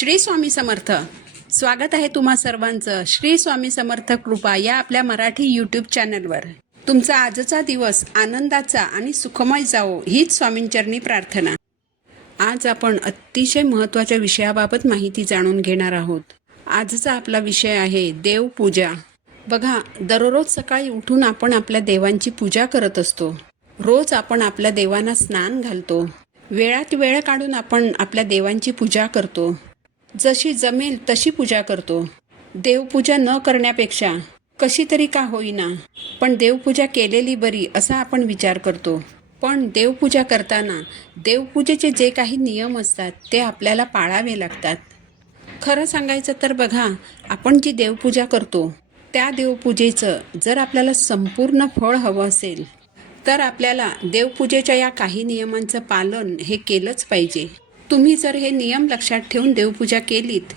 श्री स्वामी समर्थ. स्वागत आहे तुम्हा सर्वांचं. श्री स्वामी समर्थ कृपा या आपल्या मराठी यूट्यूब चॅनलवर तुमचा आजचा दिवस आनंदाचा आणि सुखमय जावो हीच स्वामींचरणी प्रार्थना. आज आपण अतिशय महत्त्वाच्या विषयाबाबत माहिती जाणून घेणार आहोत. आजचा आपला विषय आहे देवपूजा. बघा दररोज सकाळी उठून आपण आपल्या देवांची पूजा करत असतो. रोज आपण आपल्या देवांना स्नान घालतो. वेळात वेळ काढून आपण आपल्या देवांची पूजा करतो. जशी जमेल तशी पूजा करतो. देवपूजा न करण्यापेक्षा कशी तरी का होईना. पण देवपूजा केलेली बरी असा आपण विचार करतो. पण देवपूजा करताना देवपूजेचे जे काही नियम असतात ते आपल्याला पाळावे लागतात. खरं सांगायचं तर बघा आपण जी देवपूजा करतो त्या देवपूजेचं जर आपल्याला संपूर्ण फळ हवं असेल तर आपल्याला देवपूजेच्या या काही नियमांचं पालन हे केलंच पाहिजे. तुम्ही जर हे नियम लक्षात ठेवून देवपूजा केलीत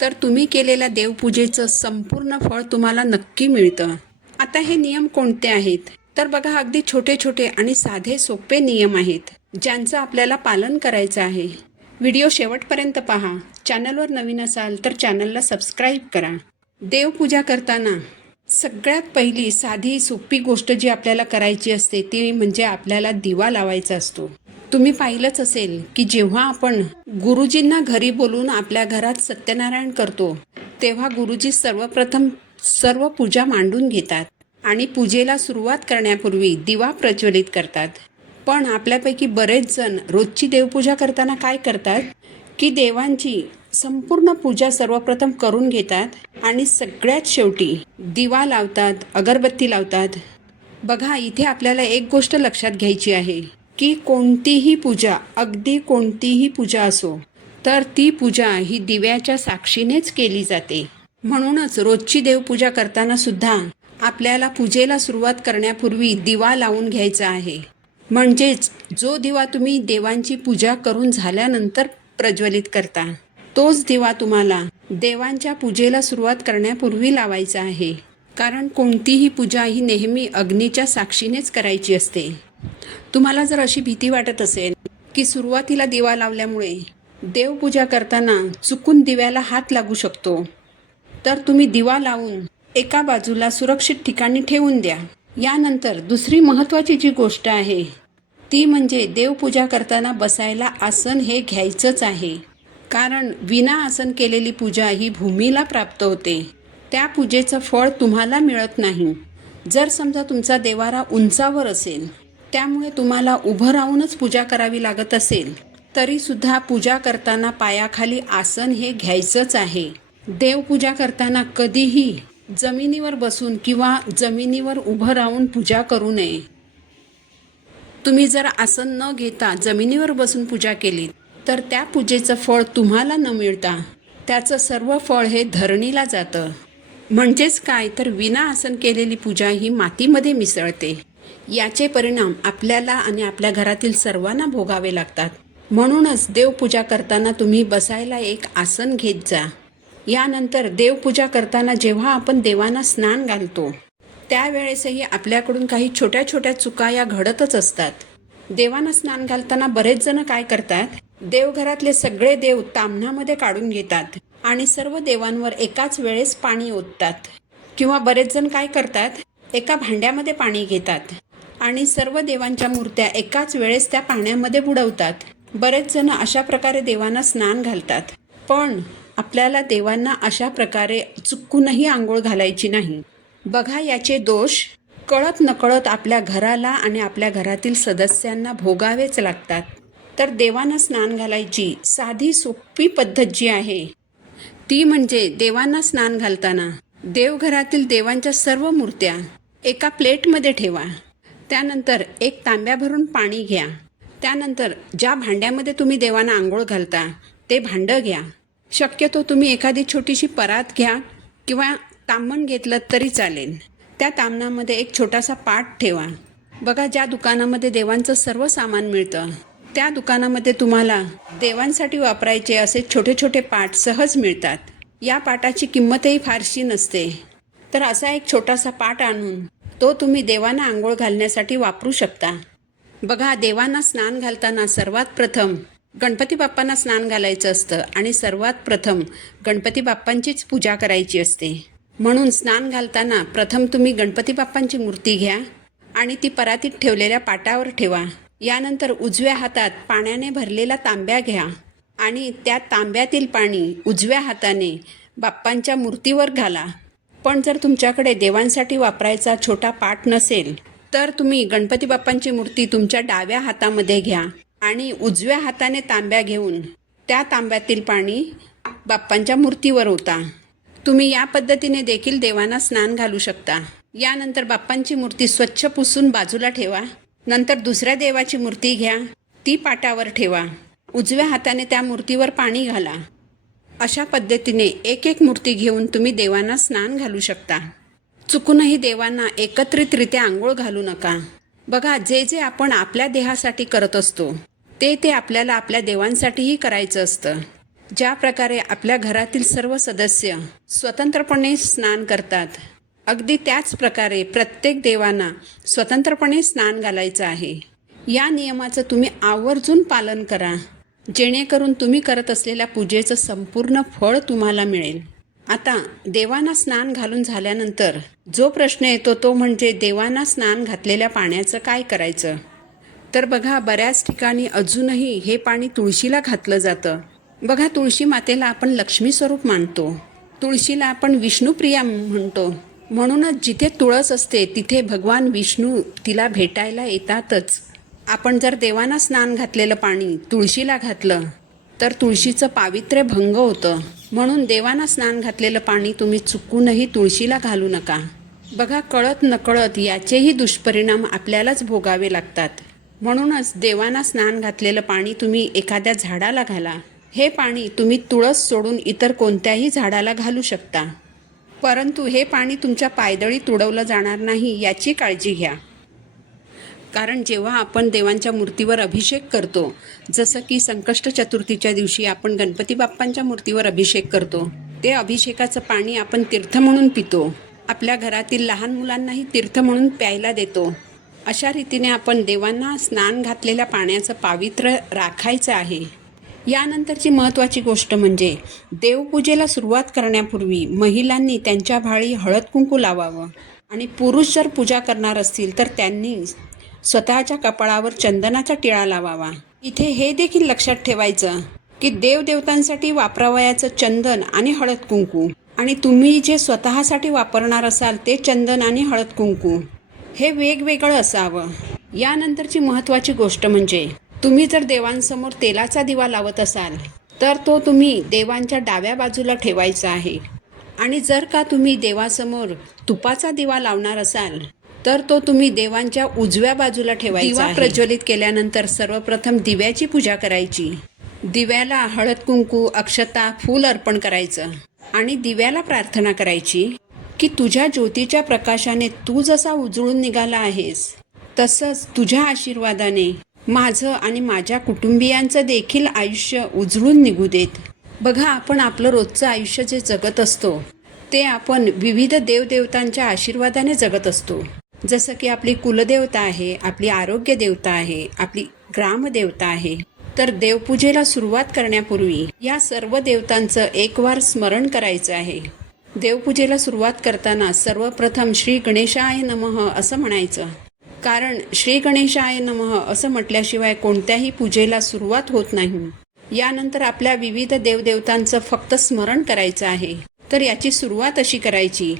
तर तुम्ही केलेल्या देवपूजेचं संपूर्ण फळ तुम्हाला नक्की मिळतं. आता हे नियम कोणते आहेत? तर बघा अगदी छोटे छोटे आणि साधे सोपे नियम आहेत ज्यांचं आपल्याला पालन करायचं आहे. व्हिडिओ शेवटपर्यंत पहा. चॅनलवर नवीन असाल तर चॅनलला सबस्क्राईब करा. देवपूजा करताना सगळ्यात पहिली साधी सोपी गोष्ट जी आपल्याला करायची असते ती म्हणजे आपल्याला दिवा लावायचा असतो. तुम्ही पाहिलंच असेल की जेव्हा आपण गुरुजींना घरी बोलून आपल्या घरात सत्यनारायण करतो तेव्हा गुरुजी सर्वप्रथम सर्व पूजा मांडून घेतात आणि पूजेला सुरुवात करण्यापूर्वी दिवा प्रज्वलित करतात. पण आपल्यापैकी बरेच जण रोजची देवपूजा करताना काय करतात? की देवांची संपूर्ण पूजा सर्वप्रथम करून घेतात आणि सगळ्यात शेवटी दिवा लावतात अगरबत्ती लावतात. बघा इथे आपल्याला एक गोष्ट लक्षात घ्यायची आहे. की कोणतीही पूजा अगदी कोणतीही पूजा असो तर ती पूजा ही दिव्याच्या साक्षीनेच केली जाते. म्हणूनच रोजची देवपूजा करताना सुद्धा आपल्याला पूजेला सुरुवात करण्यापूर्वी दिवा लावून घ्यायचा आहे. म्हणजेच जो दिवा तुम्ही देवांची पूजा करून झाल्यानंतर प्रज्वलित करता तोच दिवा तुम्हाला देवांच्या पूजेला सुरुवात करण्यापूर्वी लावायचा आहे. कारण कोणतीही पूजा ही नेहमी अग्नीच्या साक्षीनेच करायची असते. तुम्हाला जर अशी भीती वाटत असेल की सुरुवातीला दिवा लावल्यामुळे देवपूजा करताना चुकून दिव्याला हात लागू शकतो तर तुम्ही दिवा लावून एका बाजूला सुरक्षित ठिकाणी ठेवून द्या. यानंतर दुसरी महत्त्वाची जी गोष्ट आहे ती म्हणजे देवपूजा करताना बसायला आसन हे घ्यायचंच आहे. कारण विना आसन केलेली पूजा ही भूमीला प्राप्त होते. त्या पूजेचं फळ तुम्हाला मिळत नाही. जर समजा तुमचा देवारा उंचावर असेल त्यामुळे तुम्हाला उभं राहूनच पूजा करावी लागत असेल तरीसुद्धा पूजा करताना पायाखाली आसन हे घ्यायचंच आहे. देवपूजा करताना कधीही जमिनीवर बसून किंवा जमिनीवर उभं राहून पूजा करू नये. तुम्ही जर आसन न घेता जमिनीवर बसून पूजा केली तर त्या पूजेचं फळ तुम्हाला न मिळता त्याचं सर्व फळ हे धरणीला जातं. म्हणजेच काय? तर विना आसन केलेली पूजा ही मातीमध्ये मिसळते. याचे परिणाम आपल्याला आणि आपल्या घरातील सर्वांना भोगावे लागतात. म्हणूनच देवपूजा करताना तुम्ही बसायला एक आसन घेत जा. यानंतर देवपूजा करताना जेव्हा आपण देवांना स्नान घालतो त्यावेळेसही आपल्याकडून काही छोट्या छोट्या चुका या घडतच असतात. देवांना स्नान घालताना बरेच जण काय करतात? देवघरातले सगळे देव ताम्हणामध्ये काढून घेतात आणि सर्व देवांवर एकाच वेळेस पाणी ओततात. किंवा बरेच जण काय करतात? एका भांड्यामध्ये पाणी घेतात आणि सर्व देवांच्या मूर्त्या एकाच वेळेस त्या पाण्यामध्ये बुडवतात. बरेच जण अशा प्रकारे देवांना स्नान घालतात. पण आपल्याला देवांना अशा प्रकारे चुकूनही आंघोळ घालायची नाही. बघा याचे दोष. कळत नकळत आपल्या घराला आणि आपल्या घरातील सदस्यांना भोगावेच लागतात. तर देवांना स्नान घालायची साधी सोपी पद्धत जी आहे ती म्हणजे देवांना स्नान घालताना देवघरातील देवांच्या सर्व मूर्त्या एका प्लेटमध्ये ठेवा. त्यानंतर एक तांब्या भरून पाणी घ्या. त्यानंतर ज्या भांड्यामध्ये तुम्ही देवांना आंघोळ घालता ते भांडं घ्या. शक्यतो तुम्ही एखादी छोटीशी परात घ्या किंवा तांबण घेतलं तरी चालेल. त्या तामणामध्ये एक छोटासा पाट ठेवा. बघा ज्या दुकानामध्ये देवांचं सर्व सामान मिळतं त्या दुकानामध्ये तुम्हाला देवांसाठी वापरायचे असे छोटे छोटे पाट सहज मिळतात. या पाटाची किंमतही फारशी नसते. तर असा एक छोटासा पाट आणून तो तुम्ही देवांना आंघोळ घालण्यासाठी वापरू शकता. बघा देवांना स्नान घालताना सर्वात प्रथम गणपती बाप्पांना स्नान घालायचं असतं आणि सर्वात प्रथम गणपती बाप्पांचीच पूजा करायची असते. म्हणून स्नान घालताना प्रथम तुम्ही गणपती बाप्पांची मूर्ती घ्या आणि ती परातीत ठेवलेल्या पाटावर ठेवा. यानंतर उजव्या हातात पाण्याने भरलेला तांब्या घ्या आणि त्या तांब्यातील पाणी उजव्या हाताने बाप्पांच्या मूर्तीवर घाला. पण जर तुमच्याकडे देवांसाठी वापरायचा छोटा पाट नसेल तर तुम्ही गणपती बाप्पांची मूर्ती तुमच्या डाव्या हातामध्ये घ्या आणि उजव्या हाताने तांब्या घेऊन त्या तांब्यातील पाणी बाप्पांच्या मूर्तीवर होता तुम्ही या पद्धतीने देखील देवांना स्नान घालू शकता. यानंतर बाप्पांची मूर्ती स्वच्छ पुसून बाजूला ठेवा. नंतर दुसऱ्या देवाची मूर्ती घ्या. ती पाटावर ठेवा. उजव्या हाताने त्या मूर्तीवर पाणी घाला. अशा पद्धतीने एक एक मूर्ती घेऊन तुम्ही देवांना स्नान घालू शकता. चुकूनही देवांना एकत्रितरित्या आंघोळ घालू नका. बघा जे जे आपण आपल्या देहासाठी करत असतो ते ते आपल्याला आपल्या देवांसाठीही करायचं असतं. ज्या प्रकारे आपल्या घरातील सर्व सदस्य स्वतंत्रपणे स्नान करतात अगदी त्याच प्रकारे प्रत्येक देवांना स्वतंत्रपणे स्नान घालायचं आहे. या नियमाचं तुम्ही आवर्जून पालन करा. जेणेकरून तुम्ही करत असलेल्या पूजेचं संपूर्ण फळ तुम्हाला मिळेल. आता देवांना स्नान घालून झाल्यानंतर जो प्रश्न येतो तो म्हणजे देवांना स्नान घातलेल्या पाण्याचं काय करायचं? तर बघा बऱ्याच ठिकाणी अजूनही हे पाणी तुळशीला घातलं जातं. बघा तुळशी मातेला आपण लक्ष्मी स्वरूप मानतो. तुळशीला आपण विष्णुप्रिया म्हणतो. म्हणूनच जिथे तुळस असते तिथे भगवान विष्णू तिला भेटायला येतातच. आपण जर देवांना स्नान घातलेलं पाणी तुळशीला घातलं तर तुळशीचं पावित्र्य भंग होतं. म्हणून देवांना स्नान घातलेलं पाणी तुम्ही चुकूनही तुळशीला घालू नका. बघा कळत नकळत याचेही दुष्परिणाम आपल्यालाच भोगावे लागतात. म्हणूनच देवांना स्नान घातलेलं पाणी तुम्ही एखाद्या झाडाला घाला. हे पाणी तुम्ही तुळस सोडून इतर कोणत्याही झाडाला घालू शकता. परंतु हे पाणी तुमच्या पायदळी तुडवलं जाणार नाही याची काळजी घ्या. कारण जेव्हा आपण देवांच्या मूर्तीवर अभिषेक करतो जसं की संकष्ट चतुर्थीच्या दिवशी आपण गणपती बाप्पांच्या मूर्तीवर अभिषेक करतो ते अभिषेकाचं पाणी आपण तीर्थ म्हणून पितो. आपल्या घरातील लहान मुलांनाही तीर्थ म्हणून प्यायला देतो. अशा रीतीने आपण देवांना स्नान घातलेल्या पाण्याचं पावित्र्य राखायचं आहे. यानंतरची महत्त्वाची गोष्ट म्हणजे देवपूजेला सुरुवात करण्यापूर्वी महिलांनी त्यांच्या भाळी हळद कुंकू लावावं. आणि पुरुष जर पूजा करणार असतील तर त्यांनी स्वतःच्या कपाळावर चंदनाचा टिळा लावावा. इथे हे देखील लक्षात ठेवायचं की देवदेवतांसाठी वापरावयाचं चंदन आणि हळद कुंकू. आणि तुम्ही जे स्वतःसाठी वापरणार असाल ते चंदन आणि हळद कुंकू. हे वेगवेगळं असावं. यानंतरची महत्त्वाची गोष्ट म्हणजे तुम्ही जर देवांसमोर तेलाचा दिवा लावत असाल तर तो तुम्ही देवांच्या डाव्या बाजूला ठेवायचा आहे. आणि जर का तुम्ही देवासमोर तुपाचा दिवा लावणार असाल तर तो तुम्ही देवांच्या उजव्या बाजूला ठेवायचा दिवा प्रज्वलित केल्यानंतर सर्वप्रथम दिव्याची पूजा करायची. दिव्याला हळद कुंकू अक्षता फूल अर्पण करायचं. आणि दिव्याला प्रार्थना करायची की तुझ्या ज्योतीच्या प्रकाशाने तू जसा उजळून निघाला आहेस तसंच तुझ्या आशीर्वादाने माझं आणि माझ्या कुटुंबियांचं देखील आयुष्य उजळून निघू देत. बघा आपण आपलं रोजचं आयुष्य जे जगत असतो ते आपण विविध देवदेवतांच्या आशीर्वादाने जगत असतो. जसं की आपली कुलदेवता आहे आपली आरोग्य देवता आहे आपली ग्रामदेवता आहे. तर देवपूजेला सुरुवात करण्यापूर्वी या सर्व देवतांचं एक वार स्मरण करायचं आहे. देवपूजेला सुरुवात करताना सर्वप्रथम श्री गणेशाय नमः असं म्हणायचं. कारण श्री गणेशाय नमः असं म्हटल्याशिवाय कोणत्याही पूजेला सुरुवात होत नाही. यानंतर आपल्या विविध देवदेवतांचं फक्त स्मरण करायचं आहे. तर याची सुरुवात अशी करायची.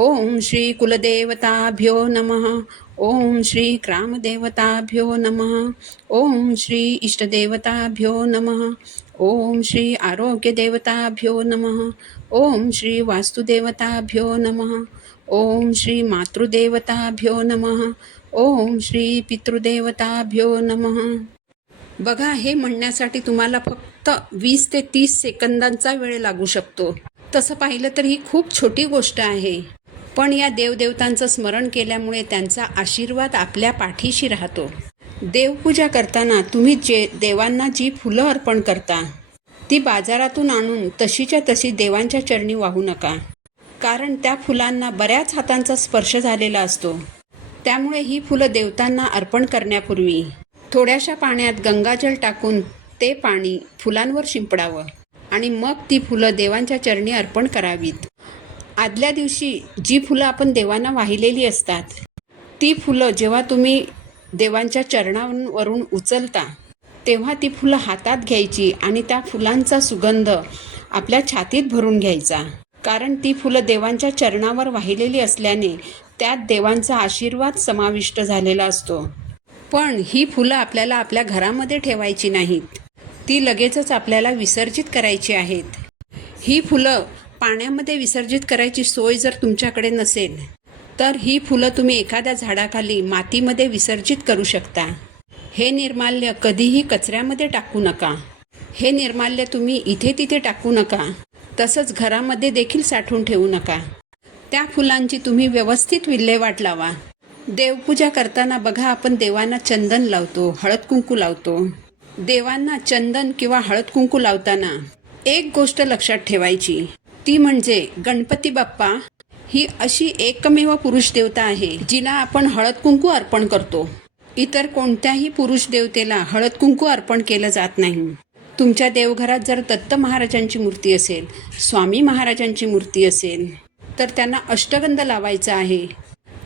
ओम श्री कुलदेवताभ्यो नमः। ओम श्री ग्रामदेवताभ्यो नमः। ओम श्री इष्टदेवताभ्यो नमः। ओम श्री आरोग्यदेवताभ्यो नमः। ओम श्री वास्तुदेवताभ्यो नमः। ओम श्री मातृदेवताभ्यो नमः। ओम श्री पितृदेवताभ्यो नमः। बघा हे म्हणण्यासाठी तुम्हाला फक्त वीस ते तीस सेकंदांचा वेळ लागू शकतो. तसं पाहिलं तर ही खूप छोटी गोष्ट आहे. पण या देवदेवतांचं स्मरण केल्यामुळे त्यांचा आशीर्वाद आपल्या पाठीशी राहतो. देवपूजा करताना तुम्ही जे देवांना जी फुलं अर्पण करता ती बाजारातून आणून तशीच्या तशी देवांच्या चरणी वाहू नका. कारण त्या फुलांना बऱ्याच हातांचा स्पर्श झालेला असतो. त्यामुळे ही फुलं देवतांना अर्पण करण्यापूर्वी थोड्याशा पाण्यात गंगाजल टाकून ते पाणी फुलांवर शिंपडावं आणि मग ती फुलं देवांच्या चरणी अर्पण करावीत. आदल्या दिवशी जी फुलं आपण देवांना वाहिलेली असतात ती फुलं जेव्हा तुम्ही देवांच्या चरणांवरून उचलता तेव्हा ती फुलं हातात घ्यायची आणि त्या फुलांचा सुगंध आपल्या छातीत भरून घ्यायचा. कारण ती फुलं देवांच्या चरणावर वाहिलेली असल्याने त्यात देवांचा आशीर्वाद समाविष्ट झालेला असतो. पण ही फुलं आपल्याला आपल्या घरामध्ये ठेवायची नाहीत. ती लगेचच आपल्याला विसर्जित करायची आहेत. ही फुलं पाण्यामध्ये विसर्जित करायची सोय जर तुमच्याकडे नसेल तर ही फुलं तुम्ही एखाद्या झाडाखाली मातीमध्ये विसर्जित करू शकता. हे निर्माल्य कधीही कचऱ्यामध्ये टाकू नका. हे निर्माल्य तुम्ही इथे तिथे टाकू नका. तसंच घरामध्ये देखील साठवून ठेवू नका. त्या फुलांची तुम्ही व्यवस्थित विल्हेवाट लावा. देवपूजा करताना बघा आपण देवांना चंदन लावतो हळद कुंकू लावतो. देवांना चंदन किंवा हळद कुंकू लावताना एक गोष्ट लक्षात ठेवायची. ती म्हणजे गणपती बाप्पा ही अशी एकमेव पुरुष देवता आहे जिला आपण हळद कुंकू अर्पण करतो. इतर कोणत्याही पुरुष देवतेला हळद कुंकू अर्पण केलं जात नाही. तुमच्या देवघरात जर दत्त महाराजांची मूर्ती असेल स्वामी महाराजांची मूर्ती असेल तर त्यांना अष्टगंध लावायचा आहे.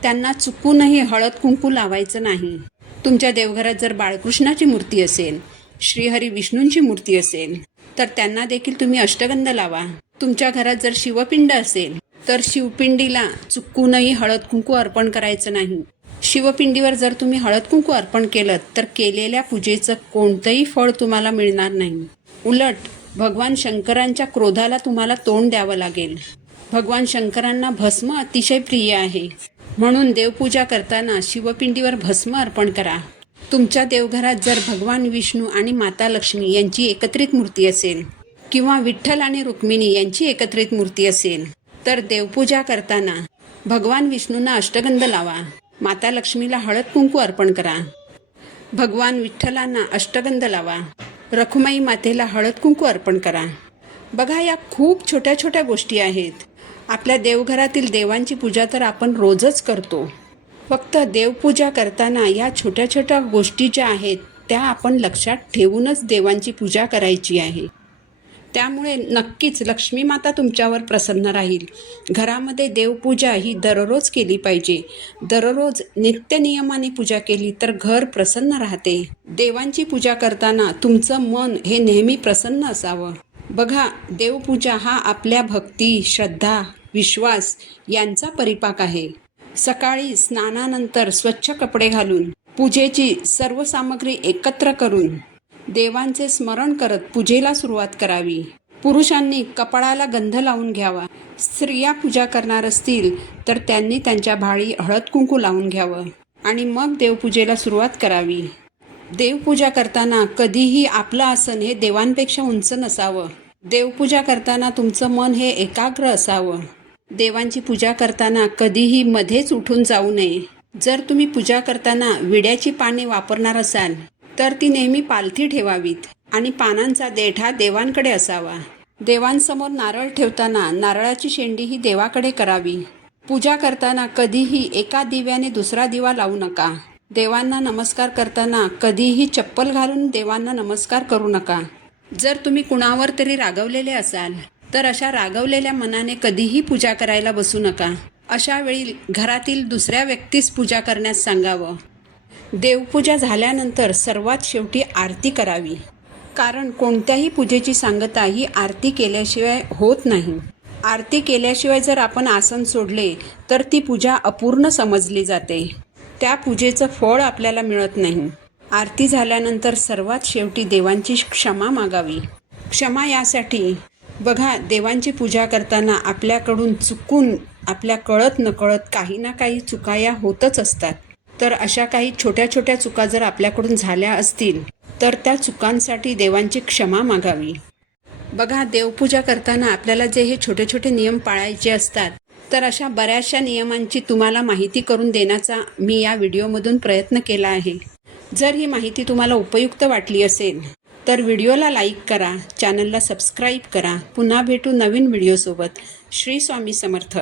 त्यांना चुकूनही हळद कुंकू लावायचं नाही. तुमच्या देवघरात जर बाळकृष्णाची मूर्ती असेल श्रीहरी विष्णूंची मूर्ती असेल तर त्यांना देखील तुम्ही अष्टगंध लावा. तुमच्या घरात जर शिवपिंड असेल तर शिवपिंडीला चुकूनही हळद कुंकू अर्पण करायचं नाही. शिवपिंडीवर जर तुम्ही हळद कुंकू अर्पण केलं तर केलेल्या पूजेचं कोणतंही फळ तुम्हाला मिळणार नाही. उलट भगवान शंकरांच्या क्रोधाला तुम्हाला तोंड द्यावं लागेल. भगवान शंकरांना भस्म अतिशय प्रिय आहे. म्हणून देवपूजा करताना शिवपिंडीवर भस्म अर्पण करा. तुमच्या देवघरात जर भगवान विष्णू आणि माता लक्ष्मी यांची एकत्रित मूर्ती असेल किंवा विठ्ठल आणि रुक्मिणी यांची एकत्रित मूर्ती असेल तर देवपूजा करताना भगवान विष्णूंना अष्टगंध लावा. माता लक्ष्मीला हळद कुंकू अर्पण करा. भगवान विठ्ठलांना अष्टगंध लावा. रखुमाई मातेला हळद कुंकू अर्पण करा. बघा या खूप छोट्या छोट्या गोष्टी आहेत. आपल्या देवघरातील देवांची पूजा तर आपण रोजच करतो. फक्त देवपूजा करताना या छोट्या छोट्या गोष्टी ज्या आहेत त्या आपण लक्षात ठेवूनच देवांची पूजा करायची आहे. त्यामुळे नक्कीच लक्ष्मी माता तुमच्यावर प्रसन्न राहील. घरामध्ये देवपूजा ही दररोज केली पाहिजे. दररोज नित्यनियमाने पूजा केली तर घर प्रसन्न राहते. देवांची पूजा करताना तुमचं मन हे नेहमी प्रसन्न असावं. बघा देवपूजा हा आपल्या भक्ती श्रद्धा विश्वास यांचा परिपाक आहे. सकाळी स्नानानंतर स्वच्छ कपडे घालून पूजेची सर्व सामग्री एकत्र करून देवांचे स्मरण करत पूजेला सुरुवात करावी. पुरुषांनी कपाळाला गंध लावून घ्यावा. स्त्रिया पूजा करणार असतील तर त्यांनी त्यांच्या भाळी हळद कुंकू लावून घ्यावं आणि मग देवपूजेला सुरुवात करावी. देवपूजा करताना कधीही आपलं आसन हे देवांपेक्षा उंच नसावं. देवपूजा करताना तुमचं मन हे एकाग्र असावं. देवांची पूजा करताना कधीही मध्येच उठून जाऊ नये. जर तुम्ही पूजा करताना विड्याची पाने वापरणार असाल तर ती नेहमी पालथी ठेवावीत आणि पानांचा देठा देवांकडे असावा. देवांसमोर नारळ ठेवताना नारळाची शेंडी ही देवाकडे करावी. पूजा करताना कधीही एका दिव्याने दुसरा दिवा लावू नका. देवांना नमस्कार करताना कधीही चप्पल घालून देवांना नमस्कार करू नका. जर तुम्ही कुणावर तरी रागवलेले असाल तर अशा रागवलेल्या मनाने कधीही पूजा करायला बसू नका. अशा वेळी घरातील दुसऱ्या व्यक्तीस पूजा करण्यास सांगावं. देवपूजा झाल्यानंतर सर्वात शेवटी आरती करावी. कारण कोणत्याही पूजेची सांगता ही आरती केल्याशिवाय होत नाही. आरती केल्याशिवाय जर आपण आसन सोडले तर ती पूजा अपूर्ण समजली जाते. त्या पूजेचं फळ आपल्याला मिळत नाही. आरती झाल्यानंतर सर्वात शेवटी देवांची क्षमा मागावी. क्षमा यासाठी बघा देवांची पूजा करताना आपल्याकडून चुकून आपल्या कळत नकळत काही ना काही चुकाया होतच असतात. तर अशा काही छोट्या छोट्या चुका जर आपल्याकडून झाल्या असतील तर त्या चुकांसाठी देवांची क्षमा मागावी. बघा देवपूजा करताना आपल्याला जे हे छोटे छोटे नियम पाळायचे असतात तर अशा बऱ्याचशा नियमांची तुम्हाला माहिती करून देण्याचा मी या व्हिडिओमधून प्रयत्न केला आहे. जर ही माहिती तुम्हाला उपयुक्त वाटली असेल तर व्हिडिओला लाईक करा चॅनलला सबस्क्राईब करा. पुन्हा भेटू नवीन व्हिडिओसोबत. श्री स्वामी समर्थ.